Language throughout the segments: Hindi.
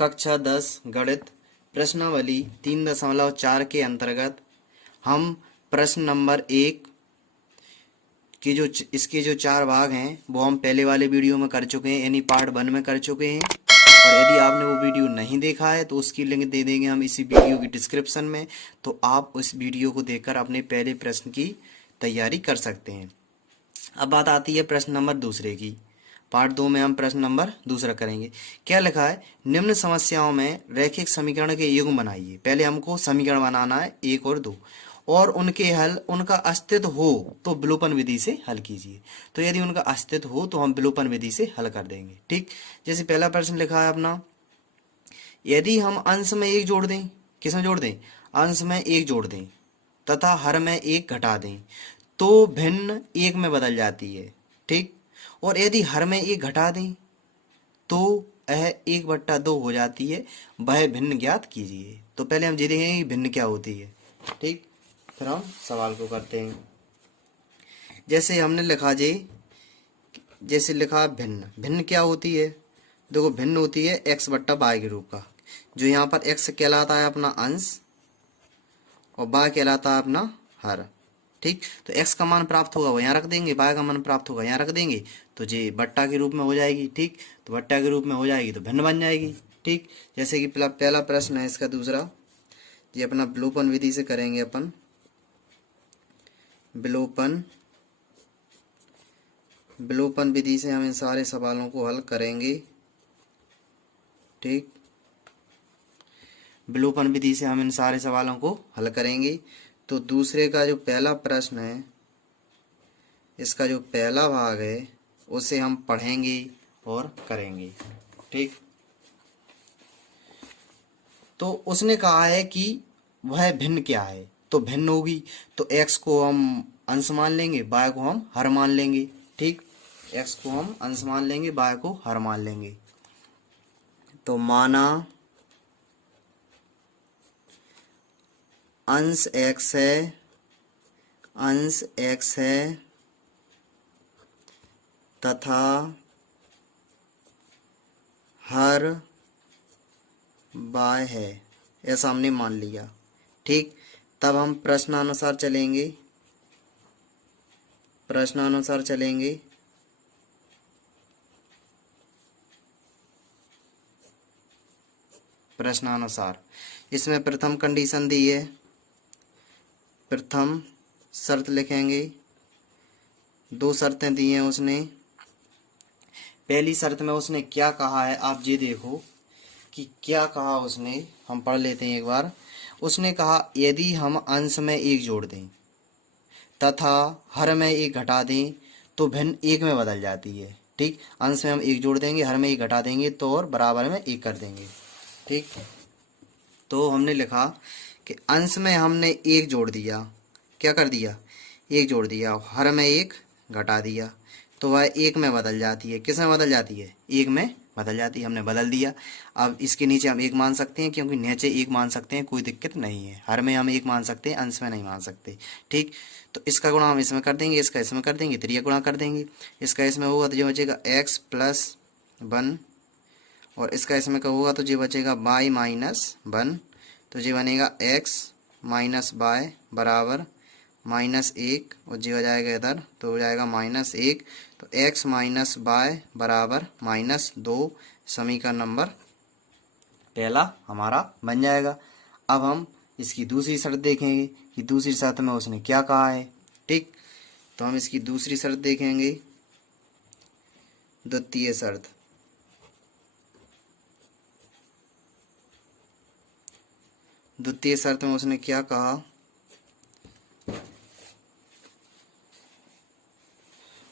कक्षा 10 गणित प्रश्नावली 3.4 के अंतर्गत हम प्रश्न नंबर 1 की इसके जो 4 भाग हैं वो हम पहले वाले वीडियो में कर चुके हैं, यानी पार्ट 1 में कर चुके हैं। और यदि आपने वो वीडियो नहीं देखा है तो उसकी लिंक दे देंगे हम इसी वीडियो की डिस्क्रिप्शन में, तो आप उस वीडियो को देखकर अपने पहले प्रश्न की तैयारी कर सकते हैं। अब बात आती है प्रश्न नंबर दूसरे की। पार्ट 2 में हम प्रश्न नंबर दूसरा करेंगे। क्या लिखा है, निम्न समस्याओं में रैखिक समीकरण के युग्म बनाइए। पहले हमको समीकरण बनाना है 1 और 2, और उनके हल उनका अस्तित्व हो तो विलोपन विधि से हल कीजिए। तो यदि उनका अस्तित्व हो तो हम विलोपन विधि से हल कर देंगे। ठीक, जैसे पहला प्रश्न लिखा है अपना, यदि हम अंश में 1 जोड़ दें, किसमें जोड़ दें, अंश में 1 जोड़ दें तथा हर में 1 घटा दें तो भिन्न 1 में बदल जाती है। ठीक, और यदि हर में 1 घटा दें तो यह 1/2 हो जाती है। वह भिन्न ज्ञात कीजिए। तो पहले हम ये देखेंगे भिन्न क्या होती है। ठीक, फिर हम सवाल को करते हैं। जैसे हमने लिखा जैसे लिखा भिन्न, भिन्न क्या होती है, देखो भिन्न होती है x/y के रूप का, जो यहाँ पर x कहलाता है अपना अंश और y कहलाता है अपना हर। ठीक, तो x का मान प्राप्त होगा वो यहाँ रख देंगे, y का मान प्राप्त होगा यहाँ रख देंगे, तो ये बट्टा के रूप में हो जाएगी। ठीक, तो बट्टा के रूप में हो जाएगी तो भिन्न बन जाएगी। ठीक, जैसे कि पहला प्रश्न है इसका दूसरा, ये अपना विलोपन विधि से करेंगे अपन। विलोपन विधि से हम इन सारे सवालों को हल करेंगे। ठीक, विलोपन विधि से हम इन सारे सवालों को हल करेंगे। तो दूसरे का जो पहला प्रश्न है, इसका जो पहला भाग है उसे हम पढ़ेंगे और करेंगे। ठीक, तो उसने कहा है कि वह भिन्न क्या है, तो भिन्न होगी तो x को हम अंश मान लेंगे, y को हम हर मान लेंगे। ठीक, x को हम अंश मान लेंगे, y को हर मान लेंगे। तो माना अंश x है तथा हर y है, ऐसा हमने मान लिया। ठीक, तब हम प्रश्नानुसार चलेंगे। प्रश्नानुसार इसमें प्रथम कंडीशन दी है, प्रथम शर्त लिखेंगे। 2 शर्तें दी हैं उसने। पहली शर्त में उसने क्या कहा है, आप ये देखो कि क्या कहा उसने, हम पढ़ लेते हैं एक बार। उसने कहा यदि हम अंश में 1 जोड़ दें तथा हर में 1 घटा दें तो भिन्न 1 में बदल जाती है। ठीक, अंश में हम 1 जोड़ देंगे, हर में 1 घटा देंगे तो और बराबर में 1 कर देंगे। ठीक, तो हमने लिखा कि अंश में हमने 1 जोड़ दिया, क्या कर दिया, 1 जोड़ दिया, हर में 1 घटा दिया तो वह 1 में बदल जाती है। किस में बदल जाती है, 1 में बदल जाती है। हमने बदल दिया। अब इसके नीचे हम 1 मान सकते हैं, क्योंकि नीचे 1 मान सकते हैं, कोई दिक्कत नहीं है। हर में हम 1 मान सकते हैं, अंश में नहीं मान सकते। ठीक, तो इसका गुणा हम इसमें कर देंगे, इसका इसमें कर देंगे, त्रिया गुणा कर देंगे। इसका इसमें होगा तो जो बचेगा x+1, और इसका इसमें का होगा तो जो बचेगा y-1, तो ये बनेगा x - y बराबर -1, और जो हो जाएगा इधर तो हो जाएगा -1, तो x - y बराबर -2। समीकरण नंबर पहला हमारा बन जाएगा। अब हम इसकी दूसरी शर्त देखेंगे कि दूसरी शर्त में उसने क्या कहा है। ठीक, तो हम इसकी दूसरी शर्त देखेंगे, द्वितीय शर्त। द्वितीय शर्त में उसने क्या कहा,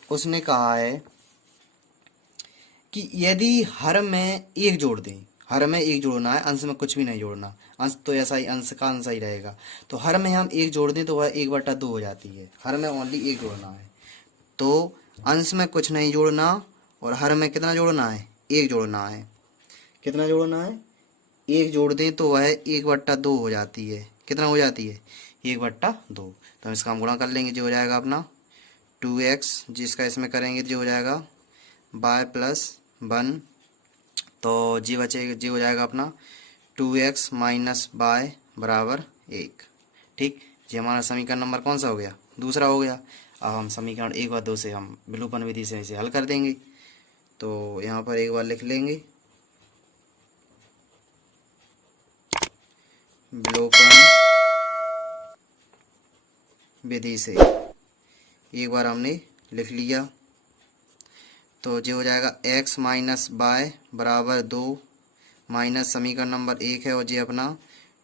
उसने कहा है कि यदि हर में 1 जोड़ दें, हर में 1 जोड़ना है, अंश में कुछ भी नहीं जोड़ना, अंश तो ऐसा ही, अंश का अंश ही रहेगा। तो हर में हम 1 जोड़ दें तो वह 1/2 हो जाती है। हर में ओनली 1 जोड़ना है, तो अंश में कुछ नहीं जोड़ना, और हर में कितना जोड़ना है, 1 जोड़ना है। कितना जोड़ना है, 1 जोड़ दें तो वह 1/2 हो जाती है। कितना हो जाती है, 1/2। तो हम इसका हम गुणा कर लेंगे, जो हो जाएगा अपना 2x, जिसका इसमें करेंगे जो हो जाएगा y+1 तो जी बचे, जी हो जाएगा अपना 2x माइनस बाय बराबर 1। ठीक, जी हमारा समीकरण नंबर कौन सा हो गया, दूसरा हो गया। अब हम समीकरण 1 व 2 से हम विलोपन विधि से इसे हल कर देंगे। तो यहाँ पर एक बार लिख लेंगे, विलोपन विधि से एक बार हमने लिख लिया। तो जो हो जाएगा x माइनस बाय बराबर 2 माइनस समीकरण नंबर 1 है, और जी अपना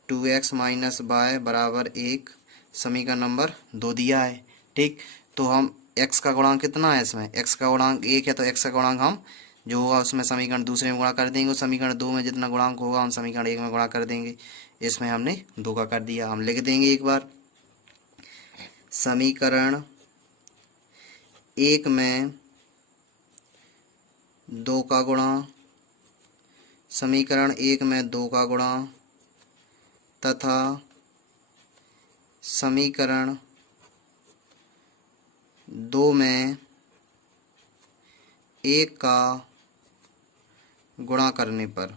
2x माइनस बाय बराबर 1 समीकरण नंबर 2 दिया है। ठीक, तो हम x का गुणांक कितना है, इसमें x का गुणांक 1 है, तो x का गुणांक हम जो होगा उसमें समीकरण दूसरे में गुणा कर देंगे, और समीकरण 2 में जितना गुणांक होगा हम समीकरण 1 में गुणा कर देंगे। इसमें हमने 2 का कर दिया। हम लिख देंगे एक बार, समीकरण 1 में 2 का गुणा, समीकरण 1 में 2 का गुणा तथा समीकरण 2 में 1 का गुणा करने पर,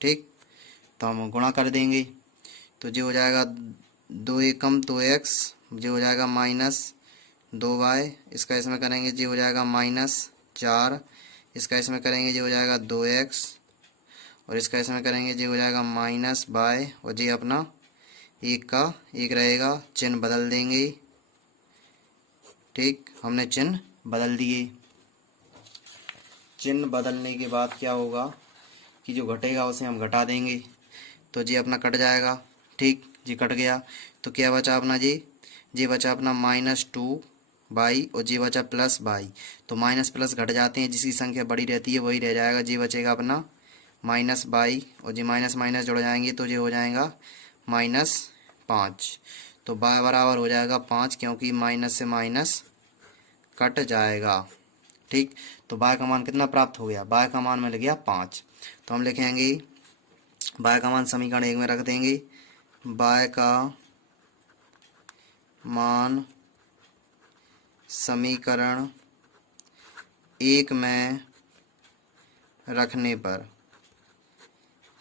ठीक, तो हम गुणा कर देंगे। तो जो हो जाएगा 2 एकम 2x, जो हो जाएगा माइनस 2y, इसका इसमें करेंगे जो हो जाएगा -4, इसका इसमें करेंगे जो हो जाएगा 2x, और इसका इसमें करेंगे जो हो जाएगा -y, और जी अपना 1 का 1 रहेगा, चिन्ह बदल देंगे। ठीक, हमने चिन्ह बदल दिए। चिन्ह बदलने के बाद क्या होगा कि जो घटेगा उसे हम घटा देंगे, तो जी अपना कट जाएगा। ठीक, जी कट गया, तो क्या बचा अपना जी बचा अपना -2y, और जी बचा +y। तो माइनस प्लस घट जाते हैं, जिसकी संख्या बड़ी रहती है वही रह जाएगा। जी बचेगा अपना -y, और जी माइनस माइनस जुड़ जाएंगे, तो जी हो जाएगा -5। तो y बराबर हो जाएगा 5, क्योंकि माइनस से माइनस कट जाएगा। ठीक, तो y का मान कितना प्राप्त हो गया, y का मान मिल गया 5। तो हम लिखेंगे y का मान समीकरण 1 में रख देंगे, y का मान समीकरण 1 में रखने पर,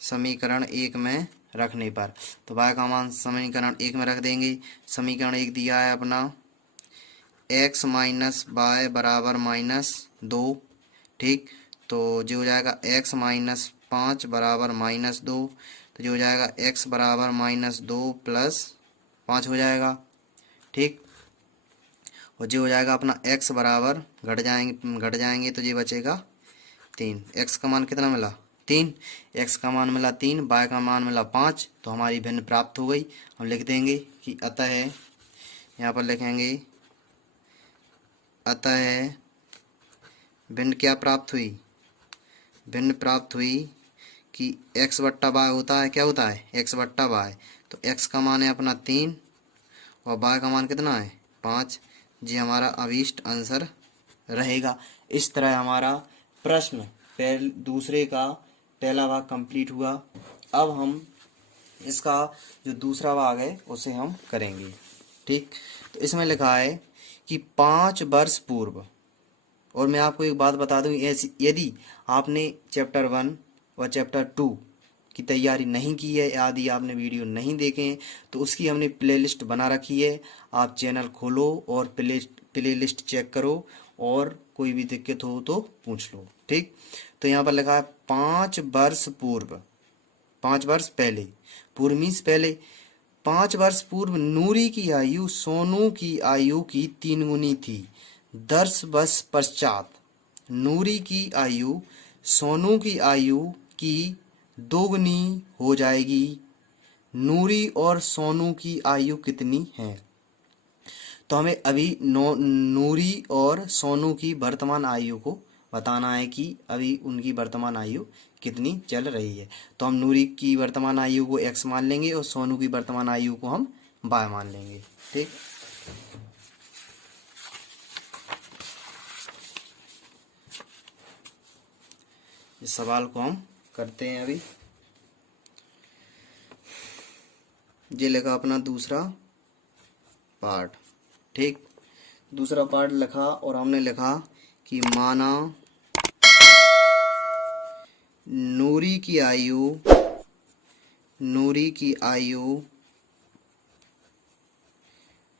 समीकरण 1 में रखने पर, तो y का मान समीकरण 1 में रख देंगे। समीकरण 1 दिया है अपना x माइनस बाय बराबर -2। ठीक, तो जो हो जाएगा x माइनस 5 बराबर -2, तो जो हो जाएगा x बराबर -2 प्लस 5 हो जाएगा। ठीक, और जो हो जाएगा अपना x बराबर घट जाएंगे, तो ये बचेगा 3। x का मान कितना मिला, 3, x का मान मिला 3, y का मान मिला 5, तो हमारी भिन्न प्राप्त हो गई। हम लिख देंगे कि अतः, यहाँ पर लिखेंगे अतः भिन्न क्या प्राप्त हुई, भिन्न प्राप्त हुई कि x बट्टा y होता है, क्या होता है, x बट्टा y। तो x का मान है अपना 3 और y का मान कितना है 5। जी हमारा अभीष्ट आंसर रहेगा। इस तरह हमारा प्रश्न दूसरे का पहला भाग कंप्लीट हुआ। अब हम इसका जो दूसरा भाग है उसे हम करेंगे। ठीक, तो इसमें लिखा है कि 5 वर्ष पूर्व, और मैं आपको एक बात बता दूं, ऐसी यदि आपने चैप्टर 1 और चैप्टर 2 की तैयारी नहीं की है, यदि आपने वीडियो नहीं देखे हैं, तो उसकी हमने प्लेलिस्ट बना रखी है। आप चैनल खोलो और प्लेलिस्ट चेक करो, और कोई भी दिक्कत हो तो पूछ लो। ठीक, तो यहाँ पर लिखा है 5 वर्ष पूर्व, 5 वर्ष पहले, पूर्व मीन्स पहले। 5 वर्ष पूर्व नूरी की आयु सोनू की आयु की 3 गुनी थी। 10 वर्ष पश्चात नूरी की आयु सोनू की आयु की 2 गुनी हो जाएगी। नूरी और सोनू की आयु कितनी है? तो हमें अभी नूरी और सोनू की वर्तमान आयु को बताना है कि अभी उनकी वर्तमान आयु कितनी चल रही है। तो हम नूरी की वर्तमान आयु को x मान लेंगे और सोनू की वर्तमान आयु को हम y मान लेंगे। ठीक, इस सवाल को हम करते हैं अभी। ये लिखा अपना दूसरा पार्ट। ठीक, दूसरा पार्ट लिखा और हमने लिखा कि माना नूरी की आयु नूरी की आयु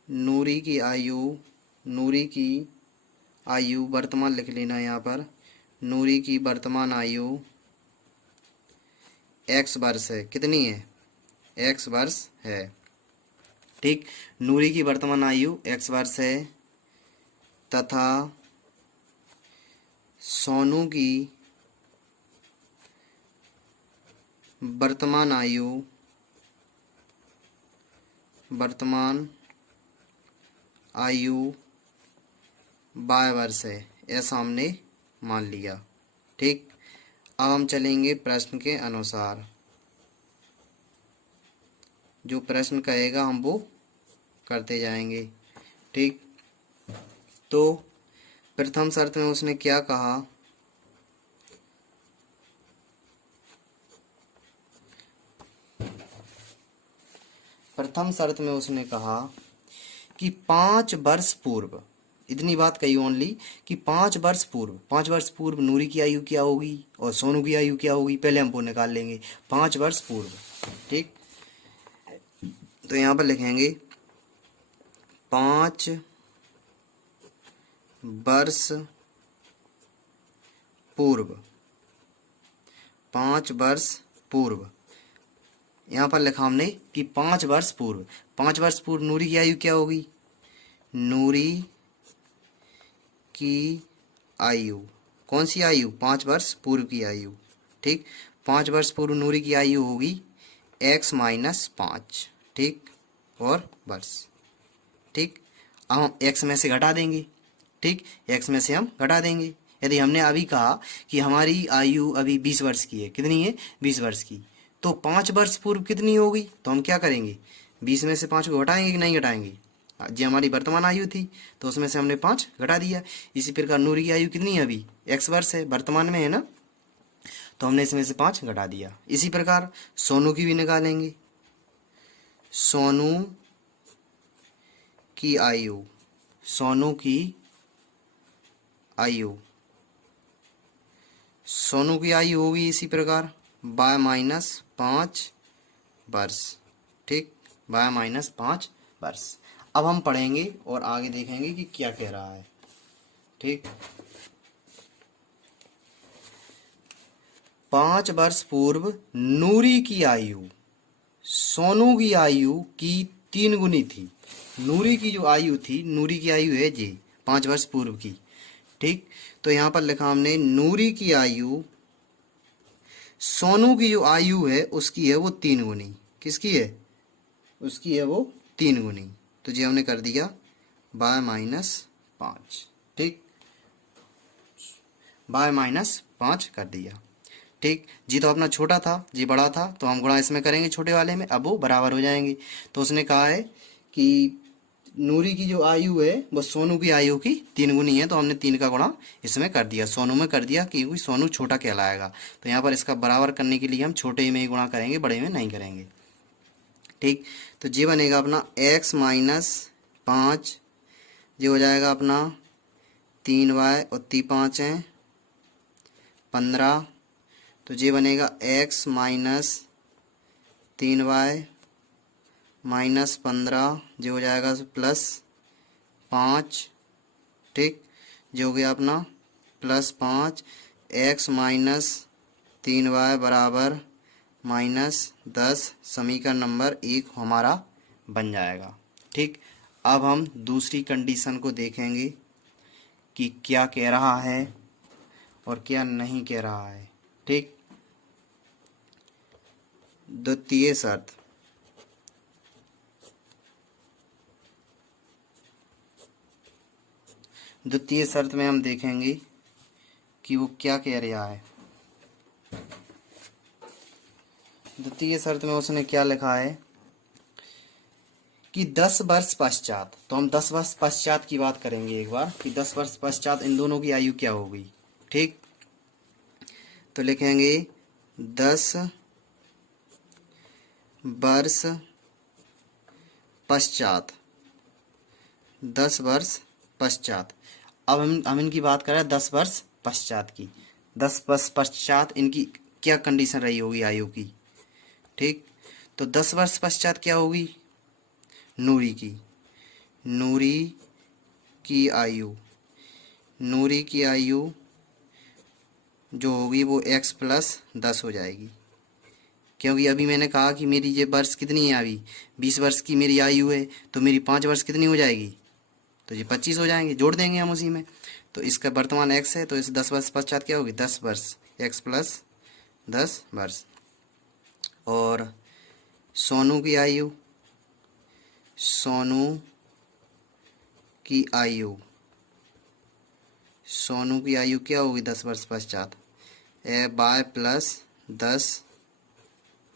नूरी की आयु नूरी की आयु वर्तमान लिख लेना यहाँ पर। नूरी की वर्तमान आयु x वर्ष है। कितनी है? x वर्ष है। ठीक, नूरी की वर्तमान आयु x वर्ष है तथा सोनू की वर्तमान आयु y वर्ष है, ऐसा हमने मान लिया। ठीक, अब हम चलेंगे प्रश्न के अनुसार। जो प्रश्न कहेगा हम वो करते जाएंगे। ठीक, तो प्रथम शर्त में उसने क्या कहा? प्रथम शर्त में उसने कहा कि 5 वर्ष पूर्व, इतनी बात कही ओनली कि 5 वर्ष पूर्व नूरी की आयु क्या होगी और सोनू की आयु क्या होगी, पहले हम वो निकाल लेंगे। 5 वर्ष पूर्व। ठीक, तो यहाँ पर लिखेंगे 5 वर्ष पूर्व। 5 वर्ष पूर्व यहाँ पर लिखा हमने कि 5 वर्ष पूर्व। 5 वर्ष पूर्व नूरी की आयु क्या होगी? नूरी की आयु, कौन सी आयु? 5 वर्ष पूर्व की आयु। ठीक, 5 वर्ष पूर्व नूरी की आयु होगी x माइनस 5। ठीक, और वर्ष। ठीक, अब हम x में से घटा देंगे। ठीक, x में से हम घटा देंगे। यदि हमने अभी कहा कि हमारी आयु अभी 20 वर्ष की है, कितनी है? 20 वर्ष की, तो 5 वर्ष पूर्व कितनी होगी? तो हम क्या करेंगे? 20 में से 5 को घटाएंगे कि नहीं घटाएंगे? जी, हमारी वर्तमान आयु थी तो उसमें से हमने 5 घटा दिया। इसी प्रकार नूरी की आयु कितनी है? अभी x वर्ष है, वर्तमान में है ना, तो हमने इसमें से 5 घटा दिया। इसी प्रकार सोनू की भी निकालेंगे। सोनू की आयु, सोनू की आयु, सोनू की आयु होगी इसी प्रकार y माइनस 5 वर्ष। ठीक, y माइनस 5 वर्ष। अब हम पढ़ेंगे और आगे देखेंगे कि क्या कह रहा है। ठीक, 5 वर्ष पूर्व नूरी की आयु सोनू की आयु की 3 गुनी थी। नूरी की जो आयु थी, नूरी की आयु है जी 5 वर्ष पूर्व की। ठीक, तो यहाँ पर लिखा हमने नूरी की आयु सोनू की जो आयु है उसकी है वो 3 गुनी। किसकी है? उसकी है वो 3 गुनी। तो जी हमने कर दिया y माइनस 5। ठीक, y माइनस 5 कर दिया। ठीक, जी तो अपना छोटा था, जी बड़ा था, तो हम गुणा इसमें करेंगे छोटे वाले में, अब वो बराबर हो जाएंगे। तो उसने कहा है कि नूरी की जो आयु है वो सोनू की आयु की 3 गुनी है, तो हमने 3 का गुणा इसमें कर दिया, सोनू में कर दिया, क्योंकि सोनू छोटा कहलाएगा। तो यहाँ पर इसका बराबर करने के लिए हम छोटे में ही गुणा करेंगे, बड़े में नहीं करेंगे। ठीक, तो जी बनेगा अपना x माइनस 5, ये हो जाएगा अपना 3y और 5 है 15। तो ये बनेगा x माइनस 3y माइनस 15, जो हो जाएगा प्लस 5। ठीक, जो हो गया अपना प्लस 5। x माइनस 3y बराबर माइनस 10। समीकरण नंबर 1 हमारा बन जाएगा। ठीक, अब हम दूसरी कंडीशन को देखेंगे कि क्या कह रहा है और क्या नहीं कह रहा है। ठीक, द्वितीय शर्त। द्वितीय शर्त में हम देखेंगे कि वो क्या कह रहा है। द्वितीय शर्त में उसने क्या लिखा है कि 10 वर्ष पश्चात, तो हम 10 वर्ष पश्चात की बात करेंगे एक बार कि 10 वर्ष पश्चात इन दोनों की आयु क्या होगी। ठीक, तो लिखेंगे 10 वर्ष पश्चात, 10 वर्ष पश्चात। अब हम इनकी बात कर रहे हैं 10 वर्ष पश्चात की। 10 वर्ष पश्चात इनकी क्या कंडीशन रही होगी आयु की, ठीक। तो 10 वर्ष पश्चात क्या होगी, नूरी की आयु जो होगी वो x+10 हो जाएगी, क्योंकि अभी मैंने कहा कि मेरी ये वर्ष कितनी है, अभी 20 वर्ष की मेरी आयु है, तो मेरी 5 वर्ष कितनी हो जाएगी, तो ये 25 हो जाएंगे, जोड़ देंगे हम उसी में। तो इसका वर्तमान x है, तो इस 10 वर्ष पश्चात क्या होगी, 10 वर्ष, x+10 वर्ष। और सोनू की आयु क्या होगी 10 वर्ष पश्चात, y+10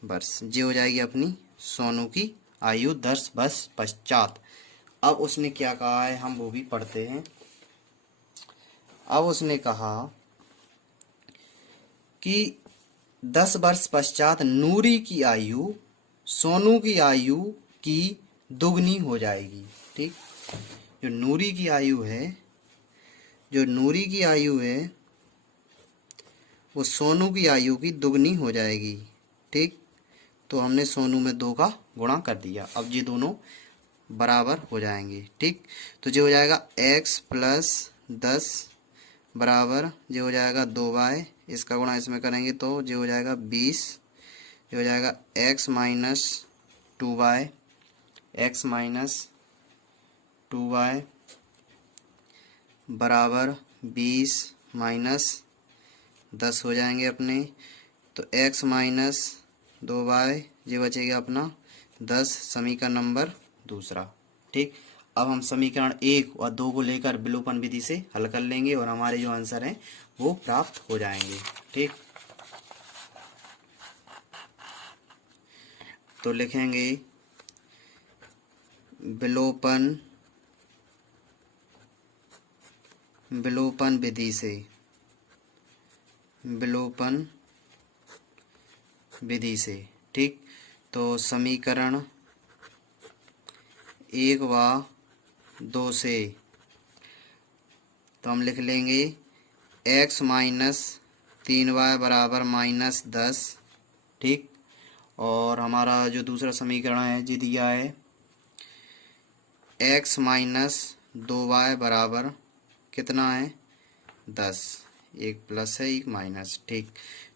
वर्ष। ये हो जाएगी अपनी सोनू की आयु 10 वर्ष पश्चात। अब उसने क्या कहा है हम वो भी पढ़ते हैं। अब उसने कहा कि 10 वर्ष पश्चात नूरी की आयु सोनू की आयु की दुगनी हो जाएगी, ठीक। जो नूरी की आयु है वो सोनू की आयु की दुगनी हो जाएगी, ठीक। तो हमने सोनू में 2 का गुणा कर दिया, अब ये दोनों बराबर हो जाएंगे, ठीक। तो जो हो जाएगा x+10 बराबर जो हो जाएगा 2y, इसका गुणा इसमें करेंगे तो जो हो जाएगा 20, जो हो जाएगा x-2y बराबर 20 - 10 हो जाएंगे अपने। तो x-2y ये बचेगा अपना 10, समीकरण नंबर दूसरा, ठीक। अब हम समीकरण 1 और 2 को लेकर विलोपन विधि से हल कर लेंगे और हमारे जो आंसर हैं वो प्राप्त हो जाएंगे, ठीक। तो लिखेंगे विलोपन विधि से, ठीक। तो समीकरण 1 व 2 से तो हम लिख लेंगे x-3y बराबर -10, ठीक। और हमारा जो दूसरा समीकरण है जी दिया है x-2y बराबर कितना है 10, एक प्लस है एक माइनस, ठीक।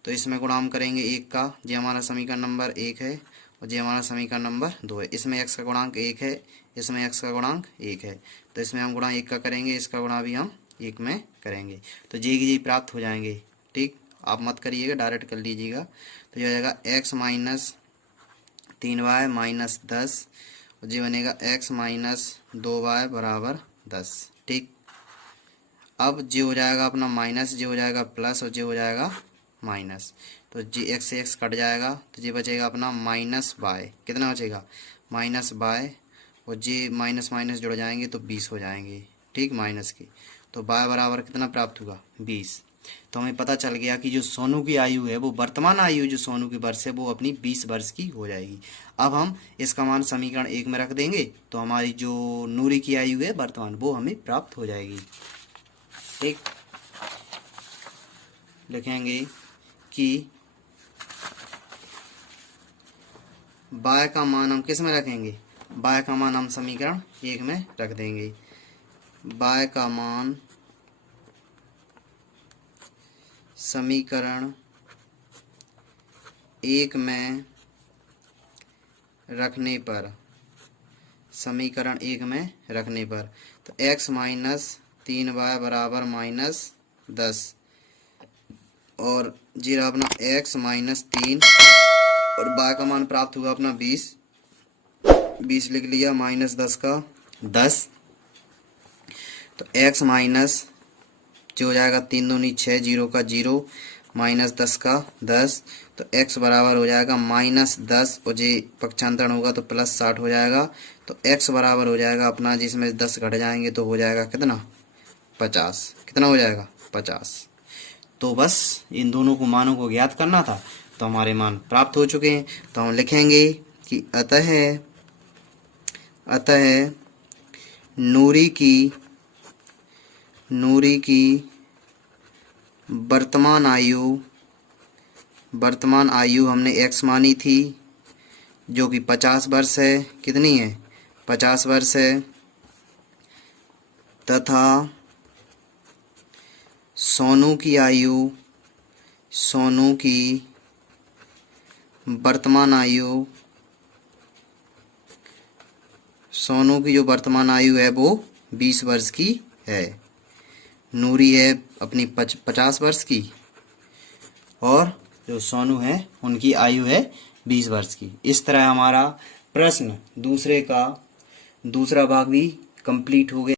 तो इसमें गुणा हम करेंगे 1 का, ये हमारा समीकरण नंबर 1 है और ये हमारा समीकरण नंबर 2 है। इसमें x का गुणांक 1 है, इसमें x का गुणांक 1 है, तो इसमें हम गुणा 1 का करेंगे, इसका गुणा भी हम 1 में करेंगे, तो जे की जी प्राप्त हो जाएंगे, ठीक। आप मत करिएगा, डायरेक्ट कर लीजिएगा। तो ये हो जाएगा x-3y -10 और ये बनेगा x-2y बराबर 10, ठीक। अब जे हो जाएगा अपना माइनस, जे हो जाएगा प्लस और जे हो जाएगा माइनस, तो जी x से x कट जाएगा, तो ये बचेगा अपना -y, कितना बचेगा -y, और जे माइनस माइनस जुड़ जाएंगे तो 20 हो जाएंगे, ठीक, माइनस की। तो y बराबर कितना प्राप्त होगा 20। तो हमें पता चल गया कि जो सोनू की आयु है वो वर्तमान आयु जो सोनू की वर्ष है वो अपनी 20 वर्ष की हो जाएगी। अब हम इसका मान समीकरण 1 में रख देंगे तो हमारी जो नूरी की आयु है वर्तमान वो हमें प्राप्त हो जाएगी, ठीक। लिखेंगे कि y का मान हम किस में रखेंगे, y का मान हम समीकरण 1 में रख देंगे। y का मान समीकरण 1 में रखने पर, समीकरण 1 में रखने पर तो x-3y बराबर -10 और जीरो अपना x-3 और y का मान प्राप्त हुआ अपना 20 लिख लिया, -10 का 10, तो x माइनस जो हो जाएगा 3 दूनी 6, 0 का 0, -10 का 10, तो x बराबर हो जाएगा -10 और जे पक्षांतरण होगा तो +60 हो जाएगा। तो x बराबर हो जाएगा अपना, जिसमें 10 घट जाएंगे तो हो जाएगा कितना 50, कितना हो जाएगा 50। तो बस इन दोनों को मानों को ज्ञात करना था, तो हमारे मान प्राप्त हो चुके हैं। तो हम लिखेंगे कि अतः नूरी की नूरी की वर्तमान आयु हमने x मानी थी, जो कि 50 वर्ष है। कितनी है? 50 वर्ष है। तथा सोनू की जो वर्तमान आयु है वो 20 वर्ष की है। नूरी है अपनी 50 वर्ष की और जो सोनू है उनकी आयु है 20 वर्ष की। इस तरह हमारा प्रश्न दूसरा भाग भी कंप्लीट हो गया।